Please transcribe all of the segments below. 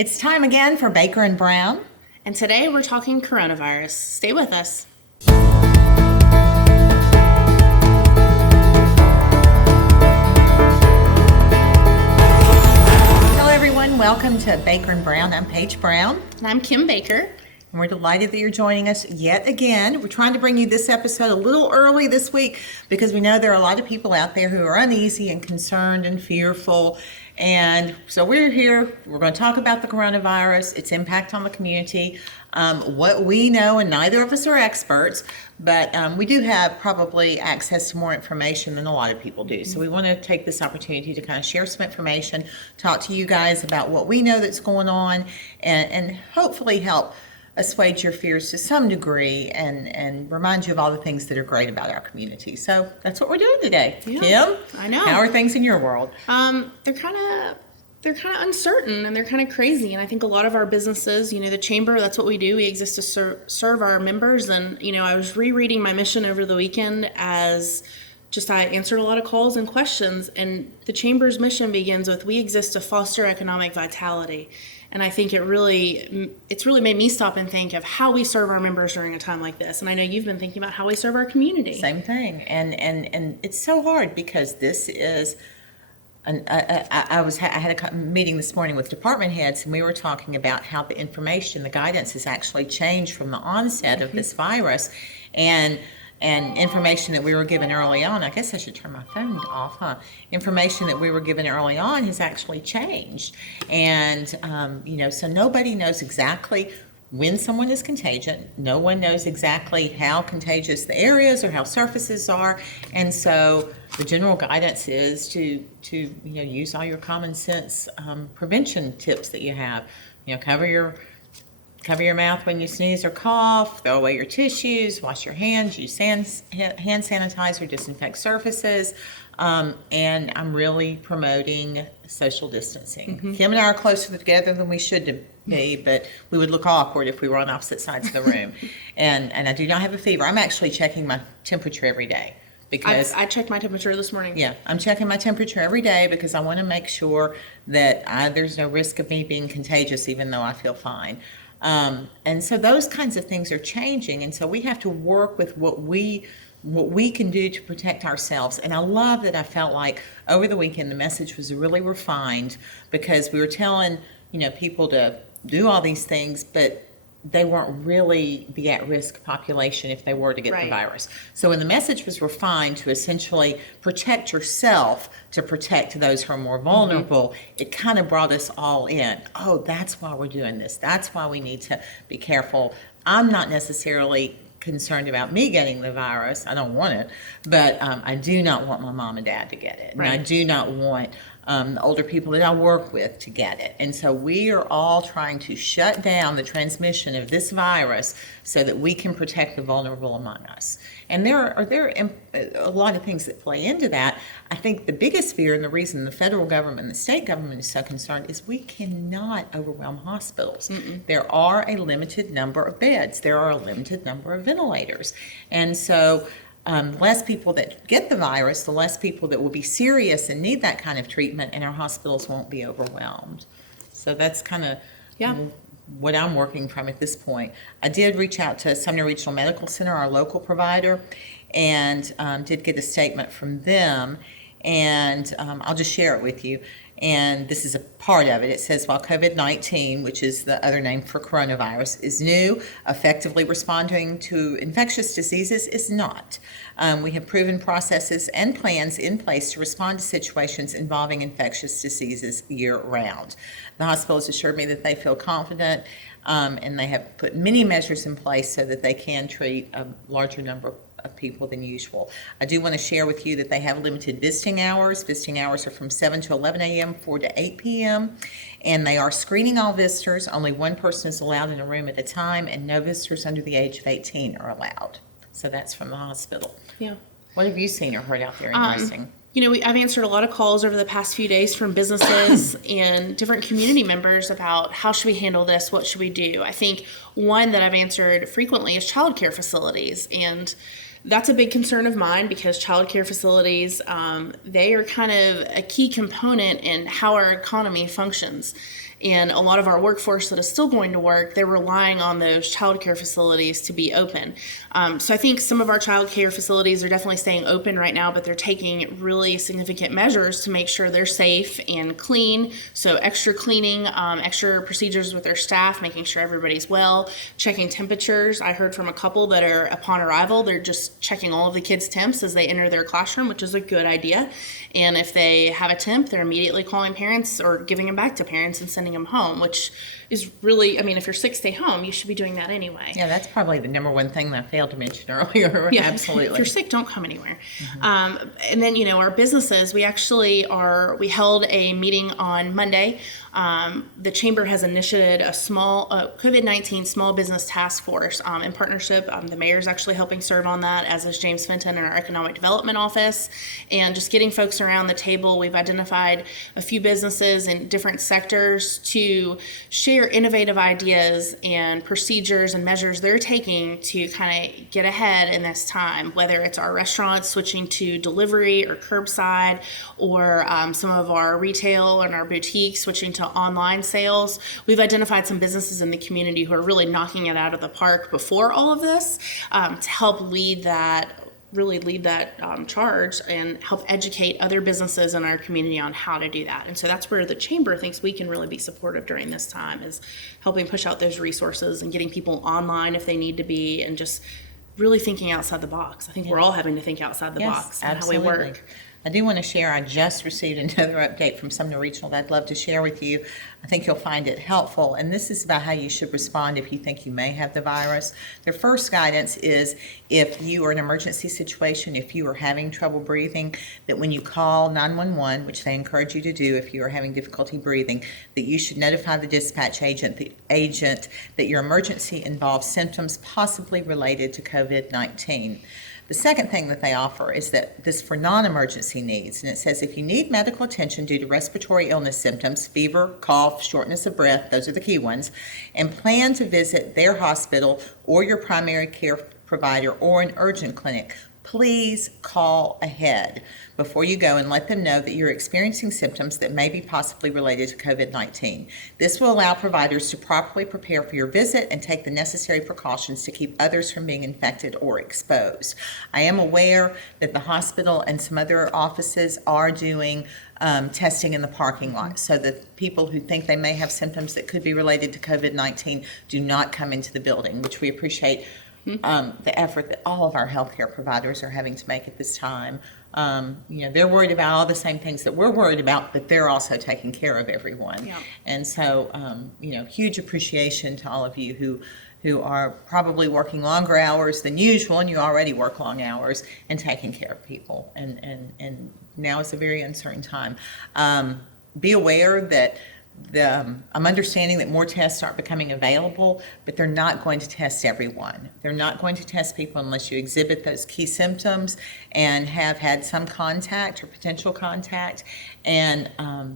It's time again for Baker and Brown. And today we're talking coronavirus. Stay with us. Hello everyone, welcome to Baker and Brown. I'm Paige Brown. And I'm Kim Baker. And we're delighted that you're joining us yet again. We're trying to bring you this episode a little early this week because we know there are a lot of people out there who are uneasy and concerned and fearful. And so we're here. We're going to talk about the coronavirus, its impact on the community, what we know, and neither of us are experts, but we do have probably access to more information than a lot of people do. So we want to take this opportunity to kind of share some information, talk to you guys about what we know that's going on, and hopefully help assuage your fears to some degree and remind you of all the things that are great about our community. So that's what we're doing today. Yeah, Kim, I know. How are things in your world? They're kind of uncertain and they're kind of crazy. And I think a lot of our businesses, the chamber, that's what we do. We exist to serve our members. And, I was rereading my mission over the weekend as I answered a lot of calls and questions. And the chamber's mission begins with, we exist to foster economic vitality. And I think it's really made me stop and think of how we serve our members during a time like this. And I know you've been thinking about how we serve our community. Same thing. And it's so hard because this is, I had a meeting this morning with department heads, and we were talking about how the information, the guidance has actually changed from the onset of this virus. And information that we were given early on, I guess I should turn my phone off, Information that we were given early on has actually changed. And, so nobody knows exactly when someone is contagious. No one knows exactly how contagious the areas or how surfaces are. And so the general guidance is to use all your common sense prevention tips that you have. Cover your mouth when you sneeze or cough, throw away your tissues, wash your hands, use hand sanitizer, disinfect surfaces, and I'm really promoting social distancing. Mm-hmm. Kim and I are closer together than we should be, but we would look awkward if we were on opposite sides of the room. and I do not have a fever. I'm actually checking my temperature every day. Because I checked my temperature this morning. Yeah, I'm checking my temperature every day because I want to make sure that there's no risk of me being contagious even though I feel fine. And so those kinds of things are changing, and so we have to work with what we can do to protect ourselves. And I love that I felt like over the weekend the message was really refined because we were telling people to do all these things, but they weren't really the at-risk population if they were to get the virus. So when the message was refined to essentially protect yourself to protect those who are more vulnerable, it kind of brought us all in. Oh, that's why we're doing this. That's why we need to be careful. I'm not necessarily concerned about me getting the virus. I don't want it, but I do not want my mom and dad to get it. And I do not want the older people that I work with to get it. And so we are all trying to shut down the transmission of this virus so that we can protect the vulnerable among us. And there are a lot of things that play into that. I think the biggest fear and the reason the federal government and the state government is so concerned is we cannot overwhelm hospitals. Mm-mm. There are a limited number of beds. There are a limited number of ventilators. And so the less people that get the virus, the less people that will be serious and need that kind of treatment, and our hospitals won't be overwhelmed. So that's kind of what I'm working from at this point. I did reach out to Sumner Regional Medical Center, our local provider, and did get a statement from them, and I'll just share it with you. And this is a part of it. It says, while COVID-19, which is the other name for coronavirus, is new, effectively responding to infectious diseases is not. We have proven processes and plans in place to respond to situations involving infectious diseases year-round. The hospital has assured me that they feel confident, and they have put many measures in place so that they can treat a larger number of people than usual. I do want to share with you that they have limited visiting hours. Visiting hours are from 7 to 11 a.m., 4 to 8 p.m., and they are screening all visitors. Only one person is allowed in a room at a time, and no visitors under the age of 18 are allowed. So that's from the hospital. Yeah. What have you seen or heard out there in nursing? I've answered a lot of calls over the past few days from businesses and different community members about how should we handle this, what should we do. I think one that I've answered frequently is childcare facilities, and that's a big concern of mine because childcare facilities, they are kind of a key component in how our economy functions. And a lot of our workforce that is still going to work, they're relying on those childcare facilities to be open. So I think some of our childcare facilities are definitely staying open right now, but they're taking really significant measures to make sure they're safe and clean. So extra cleaning, extra procedures with their staff, making sure everybody's well, checking temperatures. I heard from a couple that are upon arrival, they're just checking all of the kids' temps as they enter their classroom, which is a good idea. And if they have a temp, they're immediately calling parents or giving them back to parents and sending them home, which is really, I mean, if you're sick, stay home. You should be doing that anyway. Yeah, that's probably the number one thing that I failed to mention earlier. Yeah, Absolutely. If you're sick, don't come anywhere. And then, our businesses, we held a meeting on Monday. The Chamber has initiated a small COVID-19 small business task force in partnership. The mayor's actually helping serve on that, as is James Fenton in our economic development office. And just getting folks around the table, we've identified a few businesses in different sectors to share innovative ideas and procedures and measures they're taking to kind of get ahead in this time, whether it's our restaurants switching to delivery or curbside, or some of our retail and our boutiques switching to online sales. We've identified some businesses in the community who are really knocking it out of the park before all of this, to help lead that charge and help educate other businesses in our community on how to do that. And so that's where the Chamber thinks we can really be supportive during this time, is helping push out those resources and getting people online if they need to be, and just really thinking outside the box. I think we're all having to think outside the box and how we work. I do want to share, I just received another update from Sumner Regional that I'd love to share with you. I think you'll find it helpful. And this is about how you should respond if you think you may have the virus. Their first guidance is, if you are in an emergency situation, if you are having trouble breathing, that when you call 911, which they encourage you to do if you are having difficulty breathing, that you should notify the dispatch agent, that your emergency involves symptoms possibly related to COVID-19. The second thing that they offer is that this for non-emergency needs, and it says if you need medical attention due to respiratory illness symptoms, fever, cough, shortness of breath, those are the key ones, and plan to visit their hospital or your primary care provider or an urgent clinic, please call ahead before you go and let them know that you're experiencing symptoms that may be possibly related to COVID-19. This will allow providers to properly prepare for your visit and take the necessary precautions to keep others from being infected or exposed. I am aware that the hospital and some other offices are doing testing in the parking lot, so that people who think they may have symptoms that could be related to COVID-19 do not come into the building, which we appreciate. The effort that all of our healthcare providers are having to make at this time. They're worried about all the same things that we're worried about, but they're also taking care of everyone. Yeah. And so, huge appreciation to all of you who are probably working longer hours than usual, and you already work long hours, and taking care of people. And now is a very uncertain time. Be aware that I'm understanding that more tests aren't becoming available, but they're not going to test everyone. They're not going to test people unless you exhibit those key symptoms and have had some contact or potential contact. And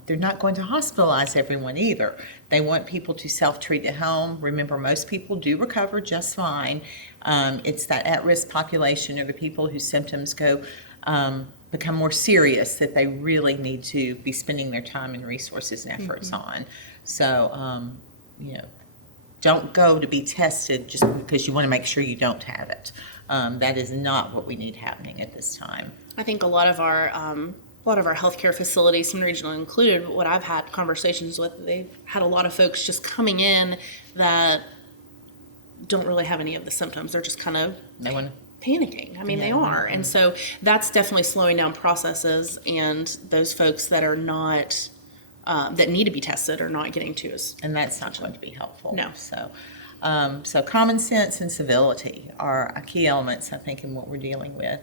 they're not going to hospitalize everyone either. They want people to self-treat at home. Remember, most people do recover just fine. It's that at-risk population, or the people whose symptoms become more serious, that they really need to be spending their time and resources and efforts on. So, don't go to be tested just because you want to make sure you don't have it. That is not what we need happening at this time. I think a lot of our healthcare facilities, some regional included, what I've had conversations with, they've had a lot of folks just coming in that don't really have any of the symptoms. They're just kind of panicking. I mean, they are. And so that's definitely slowing down processes, and those folks that are not, that need to be tested are not getting to us. And that's not going to be helpful. No. So common sense and civility are key elements, I think, in what we're dealing with.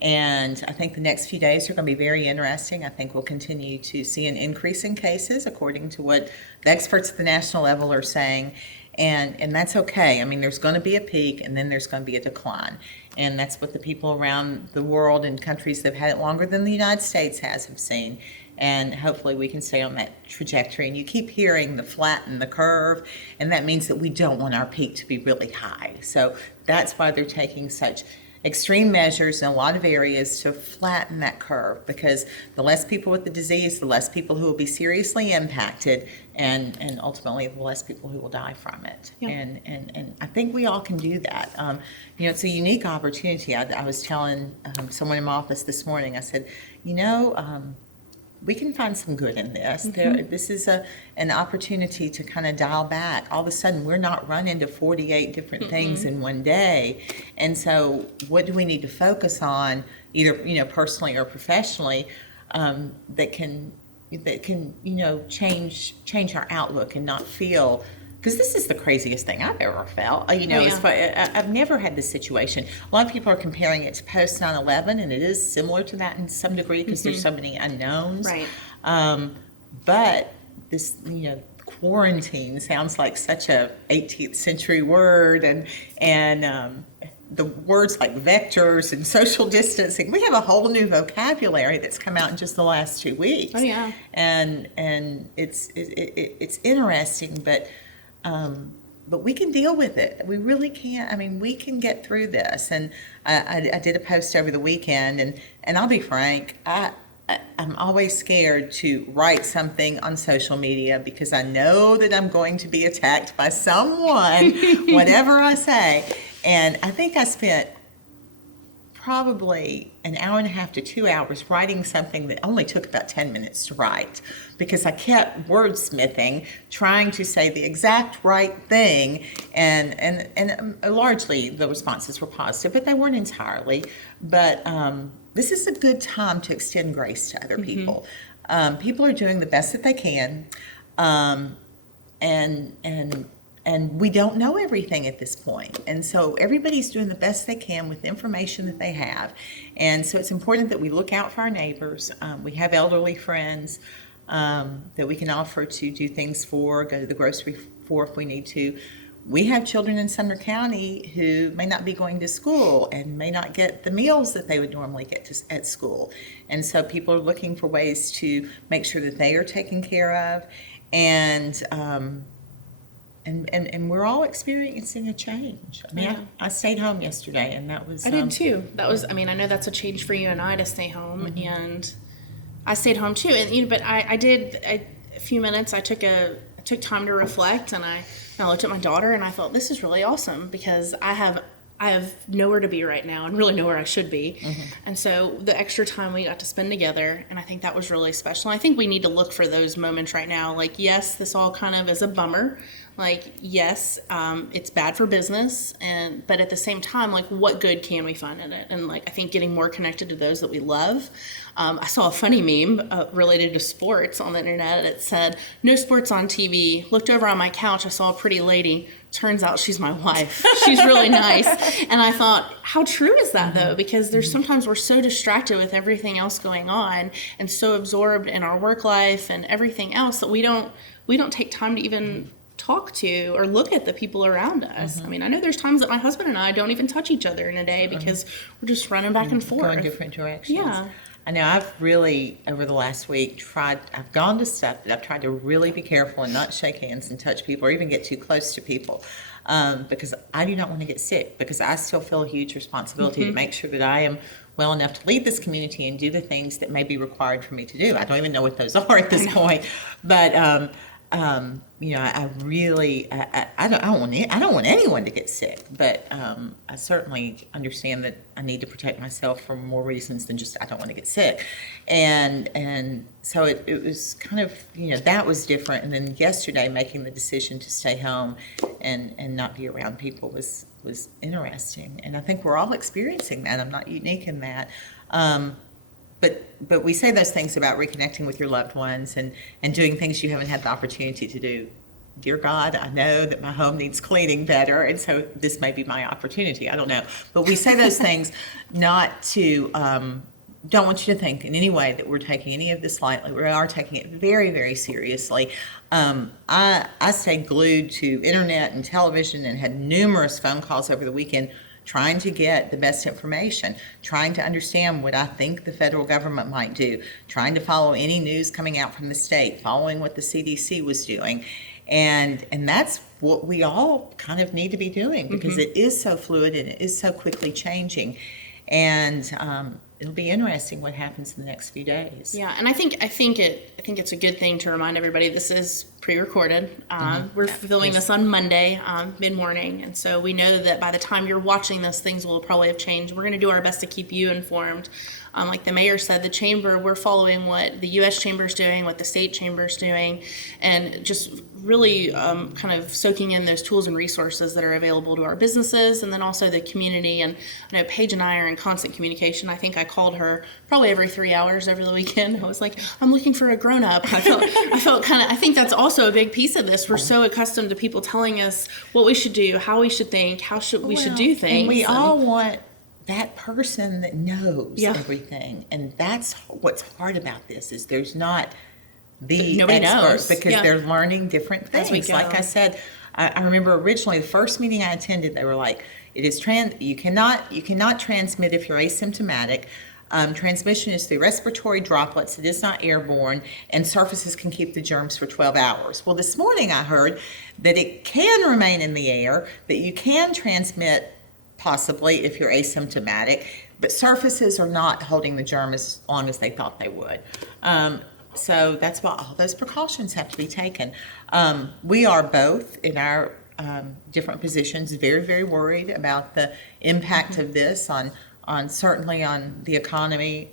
And I think the next few days are going to be very interesting. I think we'll continue to see an increase in cases, according to what the experts at the national level are saying. And that's okay. I mean, there's going to be a peak, and then there's going to be a decline. And that's what the people around the world and countries that have had it longer than the United States have seen. And hopefully we can stay on that trajectory. And you keep hearing the flatten the curve, and that means that we don't want our peak to be really high. So that's why they're taking such extreme measures in a lot of areas to flatten that curve, because the less people with the disease, the less people who will be seriously impacted, and ultimately the less people who will die from it. Yeah. And I think we all can do that. It's a unique opportunity. I was telling someone in my office this morning, I said, we can find some good in this. This is an opportunity to kind of dial back. All of a sudden, we're not running to 48 different things in one day. And so what do we need to focus on, either, personally or professionally, that can change our outlook and not feel, because this is the craziest thing I've ever felt. I've never had this situation. A lot of people are comparing it to post 9/11, and it is similar to that in some degree because there's so many unknowns. Right. But this, quarantine sounds like such a 18th century word, and the words like vectors and social distancing. We have a whole new vocabulary that's come out in just the last 2 weeks. Oh yeah. And it's interesting, but we can deal with it. We really can. I mean, we can get through this. And I did a post over the weekend, and I'll be frank, I'm always scared to write something on social media because I know that I'm going to be attacked by someone, whatever I say. And I think I spent probably an hour and a half to 2 hours writing something that only took about 10 minutes to write, because I kept wordsmithing, trying to say the exact right thing, and largely the responses were positive, but they weren't entirely. But this is a good time to extend grace to other people. People are doing the best that they can, and we don't know everything at this point. And so everybody's doing the best they can with the information that they have. And so it's important that we look out for our neighbors. We have elderly friends that we can offer to do things for, go to the grocery for if we need to. We have children in Sumner County who may not be going to school and may not get the meals that they would normally get at school. And so people are looking for ways to make sure that they are taken care of. And we're all experiencing a change. I mean, Yeah. I stayed home yesterday, and that was... I did too. That was, I know that's a change for you and I to stay home, and I stayed home too. And but a few minutes. I took time to reflect, and I looked at my daughter, and I thought, this is really awesome, because I have nowhere to be right now, and really nowhere I should be. And so the extra time we got to spend together, and I think that was really special. I think we need to look for those moments right now. Like, yes, this all kind of is a bummer. Like, yes, it's bad for business, but at the same time, like, what good can we find in it? And like, I think getting more connected to those that we love. I saw a funny meme related to sports on the internet. It said, "No sports on TV. Looked over on my couch. I saw a pretty lady. Turns out she's my wife. She's really nice." And I thought, how true is that though? Because there's sometimes we're so distracted with everything else going on, and so absorbed in our work life and everything else, that we don't take time to even talk to or look at the people around us. I mean, I know there's times that my husband and I don't even touch each other in a day because we're just running back and forth. Going different directions. Yeah. I know I've really, over the last week, I've gone to stuff that I've tried to really be careful and not shake hands and touch people or even get too close to people, because I do not want to get sick, because I still feel a huge responsibility to make sure that I am well enough to lead this community and do the things that may be required for me to do. I don't even know what those are at this point, but I really, I don't want anyone to get sick, but I certainly understand that I need to protect myself for more reasons than just I don't want to get sick, and so it was kind of, that was different. And then yesterday, making the decision to stay home and not be around people was interesting, and I think we're all experiencing that. I'm not unique in that. But we say those things about reconnecting with your loved ones and doing things you haven't had the opportunity to do. Dear God, I know that my home needs cleaning better, and so this may be my opportunity. I don't know. But we say those things not to, don't want you to think in any way that we're taking any of this lightly. We are taking it very, very seriously. I stayed glued to internet and television and had numerous phone calls over the weekend trying to get the best information, trying to understand what I think the federal government might do, trying to follow any news coming out from the state, following what the CDC was doing. And that's what we all kind of need to be doing, because it is so fluid and it is so quickly changing. And it'll be interesting what happens in the next few days. Yeah, and I think it's a good thing to remind everybody this is pre-recorded. We're filming this on Monday, mid-morning, and so we know that by the time you're watching this, things will probably have changed. We're going to do our best to keep you informed. Like the mayor said, the chamber, we're following what the U.S. Chamber is doing, what the state chamber is doing, and just really kind of soaking in those tools and resources that are available to our businesses, and then also the community. And I know Paige and I are in constant communication. I think I called her probably every 3 hours over the weekend. I was like, I'm looking for a grown-up. I felt kind of, I think that's also a big piece of this. We're so accustomed to people telling us what we should do, how we should think, how we should do things. And we all want that person that knows everything. And that's what's hard about this, is there's not the nobody expert knows. because they're learning different As we things. go. Like I said, I remember originally the first meeting I attended, they were like, you cannot transmit if you're asymptomatic. Transmission is through respiratory droplets. It is not airborne, and surfaces can keep the germs for 12 hours. Well, this morning I heard that it can remain in the air, that you can transmit possibly if you're asymptomatic, but surfaces are not holding the germ as long as they thought they would. So that's why all those precautions have to be taken. We are both in our different positions very, very worried about the impact of this on certainly on the economy,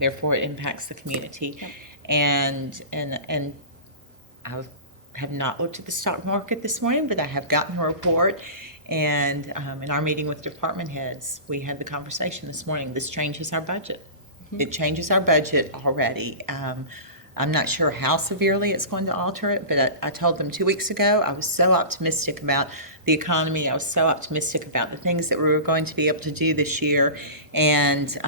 therefore it impacts the community. And I have not looked at the stock market this morning, but I have gotten a report. And in our meeting with department heads, we had the conversation this morning. This changes our budget. It changes our budget already. I'm not sure how severely it's going to alter it, but I told them 2 weeks ago I was so optimistic about the economy. I was so optimistic about the things that we were going to be able to do this year, and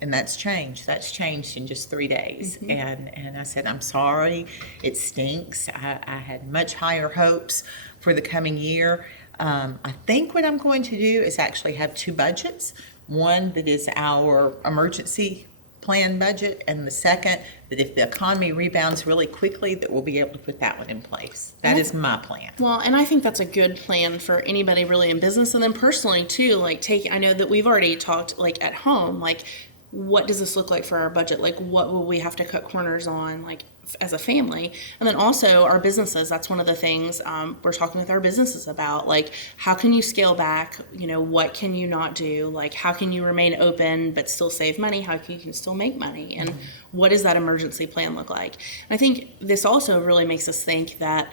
that's changed. That's changed in just 3 days. And I said, I'm sorry, it stinks. I had much higher hopes for the coming year. I think what I'm going to do is actually have two budgets. One that is our emergency plan budget, and the second that if the economy rebounds really quickly, that we'll be able to put that one in place. That is my plan. Well, and I think that's a good plan for anybody really in business, and then personally too. Like, I know that we've already talked like at home, like what does this look like for our budget? Like what will we have to cut corners on, like as a family? And then also our businesses, that's one of the things we're talking with our businesses about, like how can you scale back, what can you not do, like how can you remain open but still save money, how can you still make money, and what does that emergency plan look like? And I think this also really makes us think that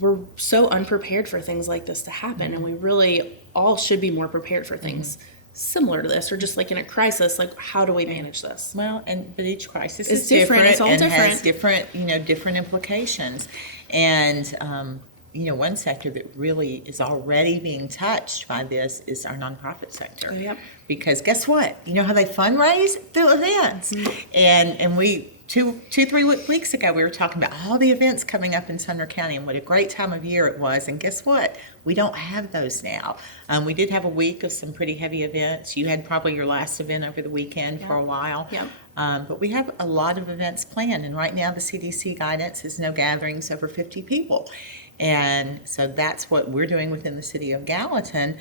we're so unprepared for things like this to happen, and we really all should be more prepared for things similar to this, or just like in a crisis, like how do we manage this? Well, but each crisis It's is different. It's all and different. has different implications. And one sector that really is already being touched by this is our nonprofit sector. Yep. Because guess what? You know how they fundraise? Through events. And we 2-3 weeks ago, we were talking about all the events coming up in Sumner County and what a great time of year it was. And guess what? We don't have those now. We did have a week of some pretty heavy events. You had probably your last event over the weekend for a while. Yeah. But we have a lot of events planned. And right now the CDC guidance is no gatherings over 50 people. And so that's what we're doing within the city of Gallatin.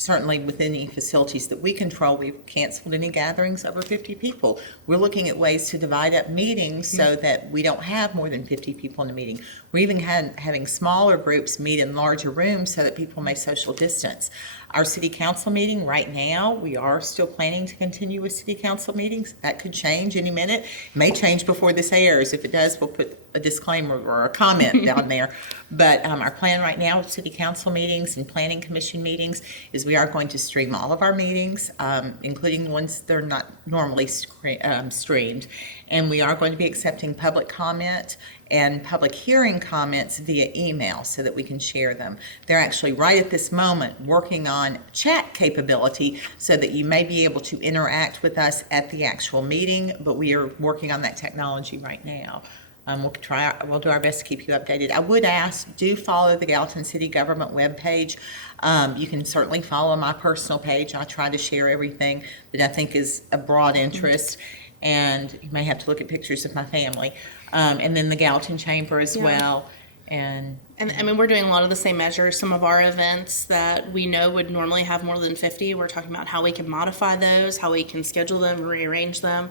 Certainly within any facilities that we control, we've canceled any gatherings over 50 people. We're looking at ways to divide up meetings so that we don't have more than 50 people in a meeting. We're even having smaller groups meet in larger rooms so that people may social distance. Our city council meeting right now, we are still planning to continue with city council meetings. That could change any minute. It may change before this airs. If it does, we'll put a disclaimer or a comment down there. But our plan right now with city council meetings and planning commission meetings is we are going to stream all of our meetings, including the ones that are not normally streamed. And we are going to be accepting public comment and public hearing comments via email so that we can share them. They're actually right at this moment working on chat capability so that you may be able to interact with us at the actual meeting, but we are working on that technology right now. We'll do our best to keep you updated. I would ask, do follow the Gallatin City Government webpage. You can certainly follow my personal page. I try to share everything that I think is a broad interest, and you may have to look at pictures of my family. And then the Gallatin Chamber as well. And And I mean, we're doing a lot of the same measures. Some of our events that we know would normally have more than 50, we're talking about how we can modify those, how we can schedule them, rearrange them,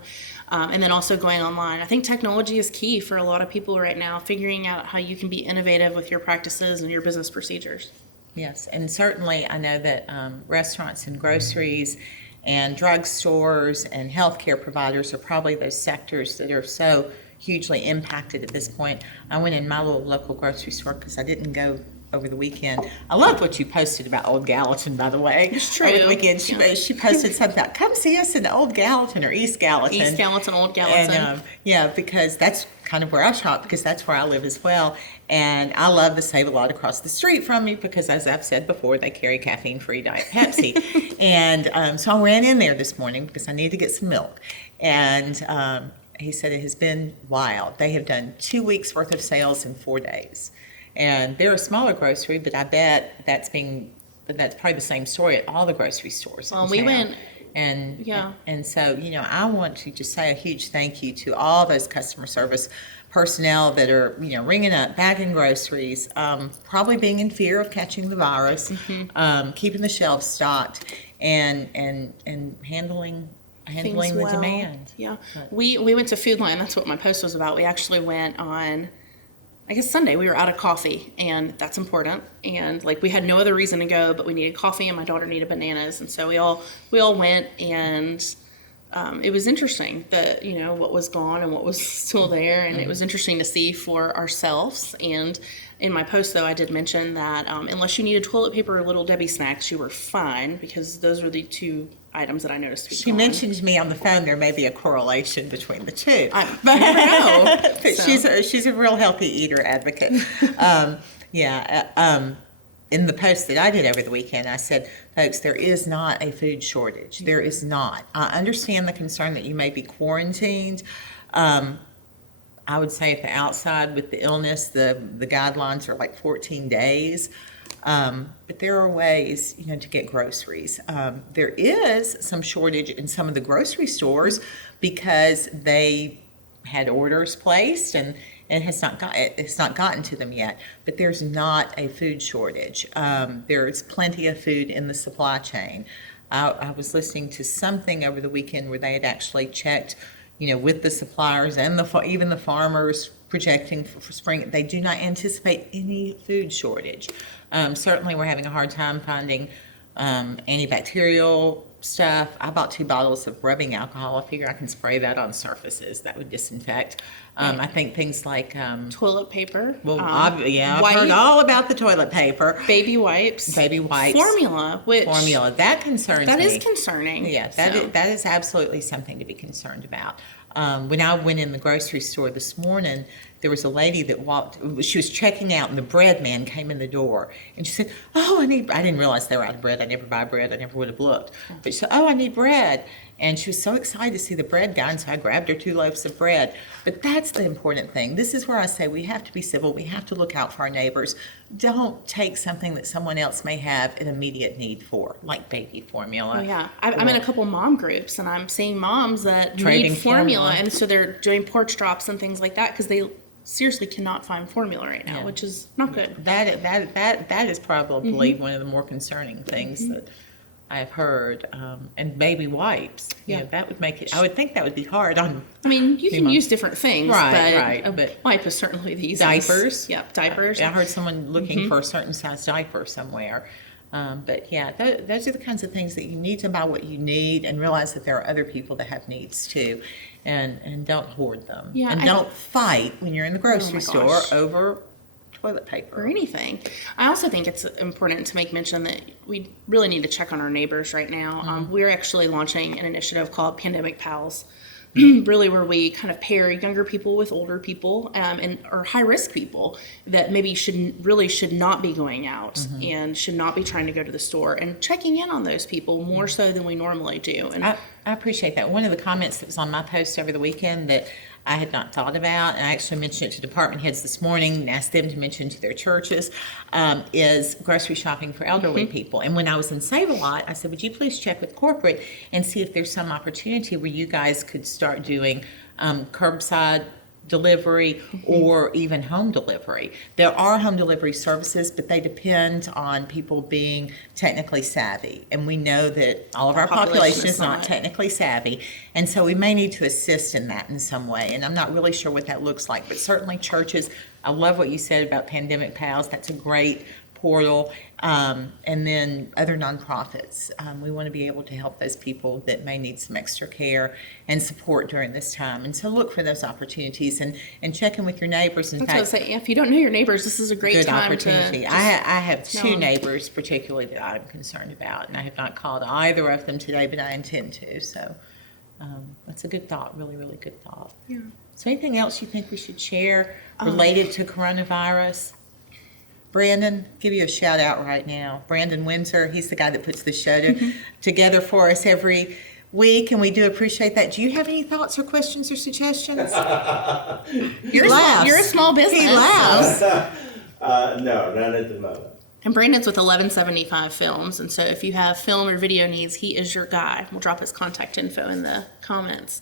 and then also going online. I think technology is key for a lot of people right now, figuring out how you can be innovative with your practices and your business procedures. yes, and certainly I know that restaurants and groceries and drugstores and healthcare providers are probably those sectors that are so hugely impacted at this point. I went in my little local grocery store because I didn't go over the weekend. I loved what you posted about Old Gallatin, by the way. It's true. Over the weekend, Yeah. she posted something about, come see us in Old Gallatin or East Gallatin. East Gallatin, Old Gallatin. And yeah, because that's kind of where I shop, because that's where I live as well. And I love the Save a Lot across the street from me because, as I've said before, they carry caffeine-free Diet Pepsi. And so I ran in there this morning because I needed to get some milk. And he said it has been wild. They have done 2 weeks worth of sales in 4 days. And they're a smaller grocery, but I bet that's probably the same story at all the grocery stores. Well, in we town. went. And Yeah. and so, I want to just say a huge thank you to all those customer service personnel that are, ringing up, bagging groceries, probably being in fear of catching the virus, keeping the shelves stocked, and handling Things the well. demand. Yeah. But- We went to Food Line. That's what my post was about. We actually went on, I guess Sunday. We were out of coffee, and that's important. And like we had no other reason to go, but we needed coffee, and my daughter needed bananas, and so we all went, and it was interesting that what was gone and what was still there, and it was interesting to see for ourselves. And in my post, though, I did mention that unless you needed toilet paper or Little Debbie snacks, you were fine, because those were the two items that I noticed. She mentioned to me on the phone there may be a correlation between the two. I never know. But So. she's a real healthy eater advocate. In the post that I did over the weekend, I said, folks, there is not a food shortage. There is not. I understand the concern that you may be quarantined. I would say at the outside with the illness, the guidelines are like 14 days. But there are ways, to get groceries. There is some shortage in some of the grocery stores because they had orders placed and it's not gotten to them yet. But there's not a food shortage. There's plenty of food in the supply chain. I was listening to something over the weekend where they had actually checked, with the suppliers and even the farmers projecting for spring. They do not anticipate any food shortage. Certainly, we're having a hard time finding antibacterial stuff. I bought 2 bottles of rubbing alcohol. I figure I can spray that on surfaces. That would disinfect. I think things like Toilet paper. I've heard all about the toilet paper. Baby wipes. Formula, that concerns me. that is concerning. Yeah, that is absolutely something to be concerned about. When I went in the grocery store this morning, there was a lady that she was checking out, and the bread man came in the door, and she said, I didn't realize they were out of bread. I never buy bread. I never would have looked. But she said, I need bread. And she was so excited to see the bread guy, and so I grabbed her 2 loaves of bread. But that's the important thing. This is where I say we have to be civil. We have to look out for our neighbors. Don't take something that someone else may have an immediate need for, like baby formula. Oh, yeah. I'm in a couple mom groups, and I'm seeing moms that Trading need formula, formula. and so they're doing porch drops and things like that because they seriously cannot find formula right now, which is not good. That is probably one of the more concerning things that I've heard. And baby wipes. Yeah. That would make it. I would think that would be hard on. I mean, you can moms. use different things, Right, but a but wipe is certainly the easiest. Diapers. Yep, diapers. I heard someone looking for a certain size diaper somewhere. But yeah, those are the kinds of things that you need to buy what you need and realize that there are other people that have needs too, and don't hoard them. Yeah, and don't fight when you're in the grocery store gosh. over toilet paper. Or anything. I also think it's important to make mention that we really need to check on our neighbors right now. We're actually launching an initiative called Pandemic Pals, really where we kind of pair younger people with older people or high-risk people that maybe should not be going out and should not be trying to go to the store, and checking in on those people more so than we normally do. And I appreciate that. One of the comments that was on my post over the weekend that I had not thought about, and I actually mentioned it to department heads this morning and asked them to mention to their churches, is grocery shopping for elderly people. And when I was in Save a Lot, I said, would you please check with corporate and see if there's some opportunity where you guys could start doing curbside delivery or even home delivery. There are home delivery services, but they depend on people being technically savvy. And we know that all of our population is not technically savvy. And so we may need to assist in that in some way. And I'm not really sure what that looks like, but certainly churches, I love what you said about Pandemic Pals. That's a great portal. And then other nonprofits. We want to be able to help those people that may need some extra care and support during this time. And so look for those opportunities and check in with your neighbors. In That's fact, what I say. If you don't know your neighbors, this is a great good time opportunity. to. I have know two 'em. neighbors particularly that I'm concerned about, and I have not called either of them today, but I intend to. So that's a good thought, really, really good thought. Yeah. So anything else you think we should share related to coronavirus? Brandon, give you a shout out right now. Brandon Windsor, he's the guy that puts the show together for us every week, and we do appreciate that. Do you have any thoughts or questions or suggestions? You're a small business. He laughs. No, not at the moment. And Brandon's with 1175 Films, and so if you have film or video needs, he is your guy. We'll drop his contact info in the comments.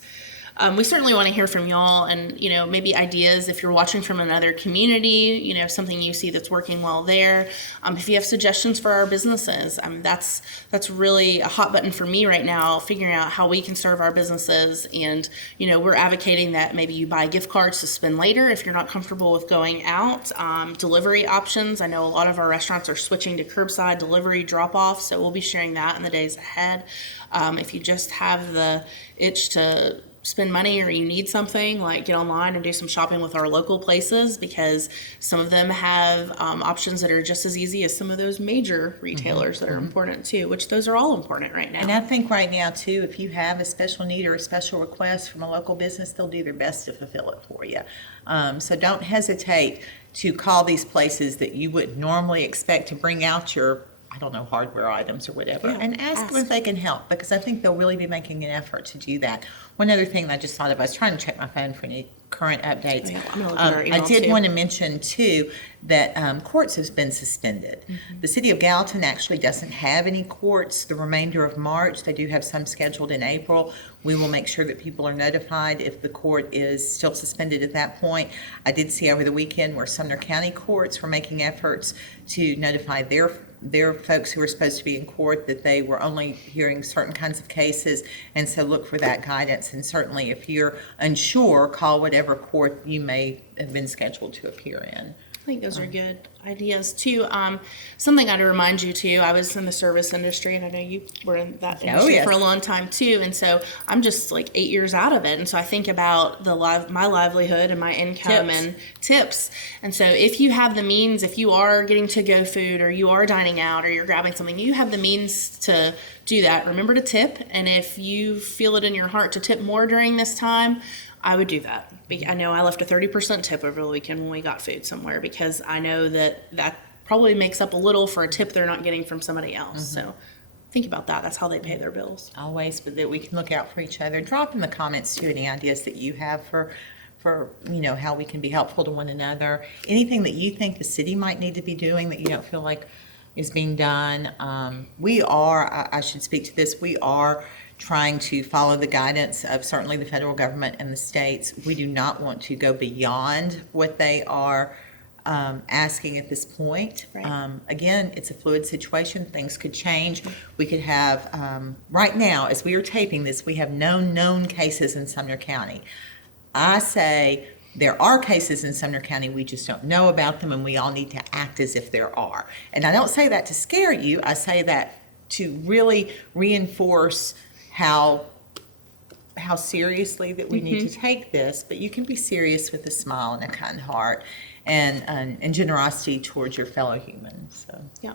We certainly want to hear from y'all and, maybe ideas if you're watching from another community, something you see that's working well there. If you have suggestions for our businesses, that's really a hot button for me right now, figuring out how we can serve our businesses. And, we're advocating that maybe you buy gift cards to spend later if you're not comfortable with going out. Delivery options. I know a lot of our restaurants are switching to curbside delivery drop-off, so we'll be sharing that in the days ahead. If you just have the itch to spend money or you need something, like get online and do some shopping with our local places, because some of them have options that are just as easy as some of those major retailers that are important too, which those are all important right now. And I think right now too, if you have a special need or a special request from a local business, they'll do their best to fulfill it for you. So don't hesitate to call these places that you would normally expect to bring out your hardware items or whatever, and ask them if they can help, because I think they'll really be making an effort to do that. One other thing I just thought of, I was trying to check my phone for any current updates. I'm gonna look at our I emails, did too. want to mention too that courts have been suspended. The city of Gallatin actually doesn't have any courts the remainder of March. They do have some scheduled in April. We will make sure that people are notified if the court is still suspended at that point. I did see over the weekend where Sumner County courts were making efforts to notify their folks who were supposed to be in court that they were only hearing certain kinds of cases, and so look for that guidance. And certainly if you're unsure, call whatever court you may have been scheduled to appear in. I think those are good ideas too. Something I'd remind you too, I was in the service industry, and I know you were in that industry for a long time too. And so I'm just like 8 years out of it. And so I think about my livelihood and my income and tips. And so if you have the means, if you are getting to-go food or you are dining out or you're grabbing something, you have the means to do that. Remember to tip. And if you feel it in your heart to tip more during this time, I would do that. I know I left a 30% tip over the weekend when we got food somewhere, because I know that probably makes up a little for a tip they're not getting from somebody else. So think about that. That's how they pay their bills. Always, but that we can look out for each other. Drop in the comments too any ideas that you have for how we can be helpful to one another. Anything that you think the city might need to be doing that you don't feel like is being done. I should speak to this, we are trying to follow the guidance of certainly the federal government and the states. We do not want to go beyond what they are asking at this point. Right. Again, it's a fluid situation. Things could change. We could have, right now, as we are taping this, we have no known cases in Sumner County. I say there are cases in Sumner County, we just don't know about them, and we all need to act as if there are. And I don't say that to scare you. I say that to really reinforce how seriously that we need to take this, but you can be serious with a smile and a kind heart and generosity towards your fellow humans. So. Yeah.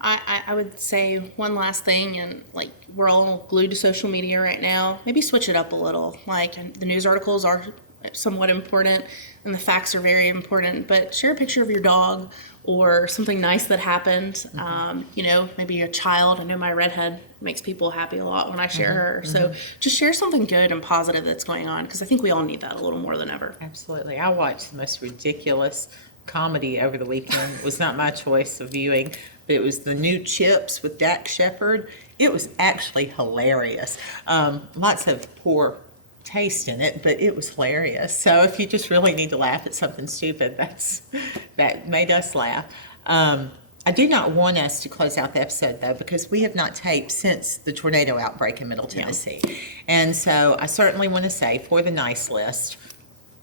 I would say one last thing, and like we're all glued to social media right now, maybe switch it up a little. Like the news articles are somewhat important and the facts are very important, but share a picture of your dog or something nice that happened. Maybe a child. I know my redhead makes people happy a lot when I share her. So just share something good and positive that's going on, because I think we all need that a little more than ever. Absolutely. I watched the most ridiculous comedy over the weekend. It was not my choice of viewing, but it was the new Chips with Dak Shepard. It was actually hilarious. Lots of poor taste in it, but it was hilarious. So if you just really need to laugh at something stupid, that made us laugh. I do not want us to close out the episode, though, because we have not taped since the tornado outbreak in Middle Tennessee. And so I certainly want to say, for the nice list,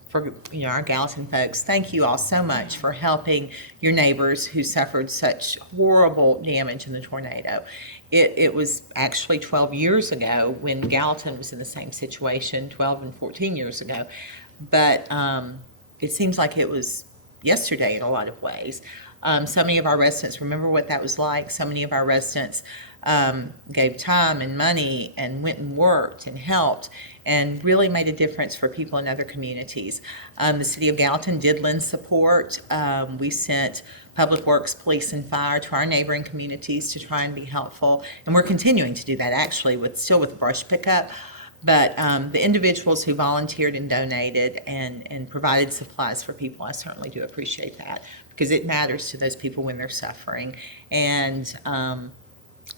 for our Gallatin folks, thank you all so much for helping your neighbors who suffered such horrible damage in the tornado. It was actually 12 years ago when Gallatin was in the same situation, 12 and 14 years ago. But it seems like it was yesterday in a lot of ways. So many of our residents remember what that was like. So many of our residents gave time and money and went and worked and helped and really made a difference for people in other communities. The city of Gallatin did lend support. We sent Public Works, Police, and Fire to our neighboring communities to try and be helpful. And we're continuing to do that, actually, still with brush pickup. But the individuals who volunteered and donated and provided supplies for people, I certainly do appreciate that, because it matters to those people when they're suffering. And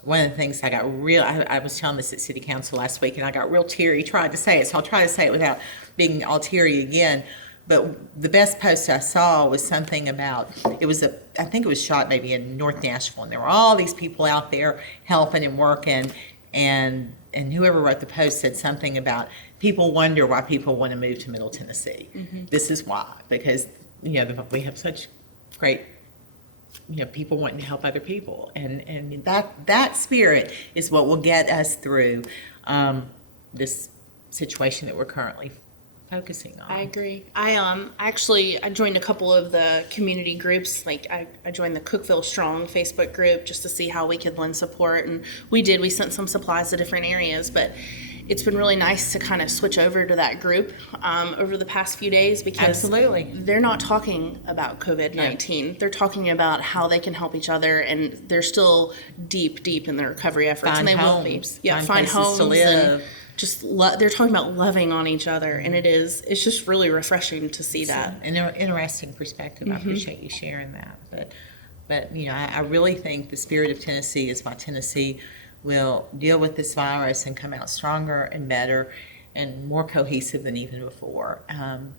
one of the things I was telling this at City Council last week, and I got real teary, tried to say it, so I'll try to say it without being all teary again. But the best post I saw was something about, I think it was shot maybe in North Nashville, and there were all these people out there helping and working, and whoever wrote the post said something about people wonder why people want to move to Middle Tennessee. Mm-hmm. This is why, because we have such great people wanting to help other people, and that spirit is what will get us through this situation that we're currently focusing on. I agree. I joined a couple of the community groups. Like I joined the Cookville Strong Facebook group just to see how we could lend support, and we sent some supplies to different areas. But it's been really nice to kind of switch over to that group over the past few days, because Absolutely. They're not talking about COVID-19. Yeah. They're talking about how they can help each other, and they're still deep in their recovery efforts. Find and they homes. will be. Yeah, find homes to live. And just they're talking about loving on each other, and it's just really refreshing to see that. An interesting perspective. Mm-hmm. I appreciate you sharing that. But I really think the spirit of Tennessee is why Tennessee will deal with this virus and come out stronger and better and more cohesive than even before.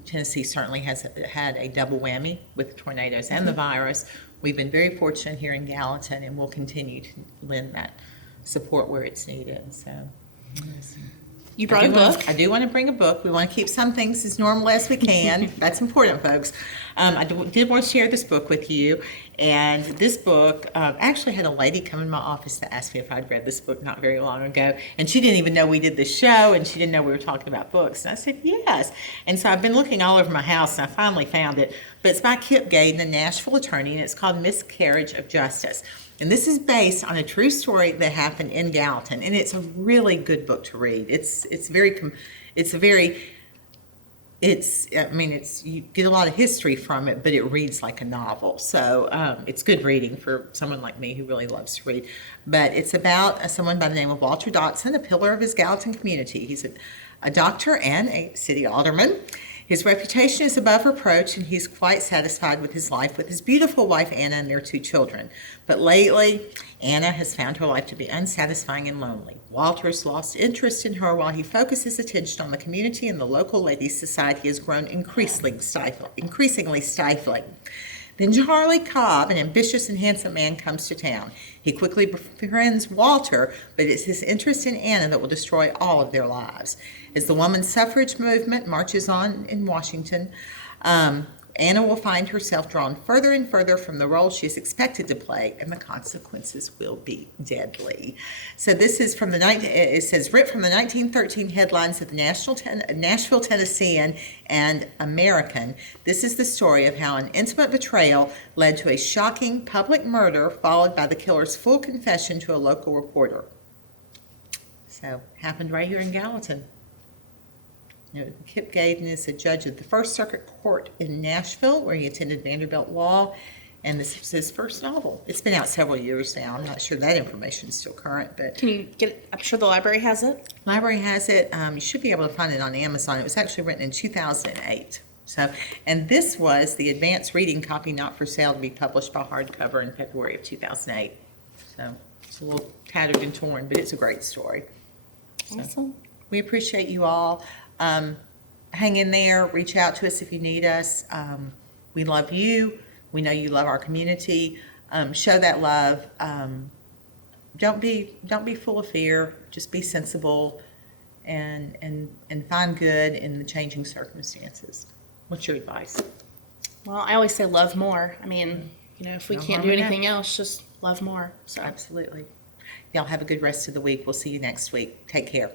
Tennessee certainly has had a double whammy with the tornadoes and the virus. We've been very fortunate here in Gallatin, and we'll continue to lend that support where it's needed. So. You brought a book. I do want to bring a book. We want to keep some things as normal as we can. That's important, folks. I did want to share this book with you. And this book, actually had a lady come in my office to ask me if I'd read this book not very long ago. And she didn't even know we did this show, and she didn't know we were talking about books. And I said, yes. And so I've been looking all over my house, and I finally found it. But it's by Kip Gaden, a Nashville attorney, and it's called Miscarriage of Justice. And this is based on a true story that happened in Gallatin, and it's a really good book to read. You get a lot of history from it, but it reads like a novel. So it's good reading for someone like me who really loves to read. But it's about someone by the name of Walter Dotson, a pillar of his Gallatin community. He's a doctor and a city alderman. His reputation is above reproach, and he's quite satisfied with his life with his beautiful wife, Anna, and their 2 children. But lately, Anna has found her life to be unsatisfying and lonely. Walter's lost interest in her while he focuses attention on the community, and the local ladies' society has grown increasingly stifling. Then Charlie Cobb, an ambitious and handsome man, comes to town. He quickly befriends Walter, but it's his interest in Anna that will destroy all of their lives. As the women's suffrage movement marches on in Washington, Anna will find herself drawn further and further from the role she is expected to play, and the consequences will be deadly. So this is from it says, ripped from the 1913 headlines of the Nashville Tennessean and American. This is the story of how an intimate betrayal led to a shocking public murder, followed by the killer's full confession to a local reporter. So, happened right here in Gallatin. Kip Gaden is a judge of the First Circuit Court in Nashville, where he attended Vanderbilt Law, and this is his first novel. It's been out several years now. I'm not sure that information is still current, but can you get it? I'm sure the library has it. Library has it. You should be able to find it on Amazon. It was actually written in 2008. So, and this was the advanced reading copy, not for sale, to be published by hardcover in February of 2008. So it's a little tattered and torn, but it's a great story. Awesome. We appreciate you all. hang in there, reach out to us if you need us. We love you. We know you love our community. Show that love. Don't be full of fear. Just be sensible and find good in the changing circumstances. What's your advice? Well, I always say love more. I mean, if we No can't harm do in anything else, just love more. So Absolutely. Y'all have a good rest of the week. We'll see you next week. Take care.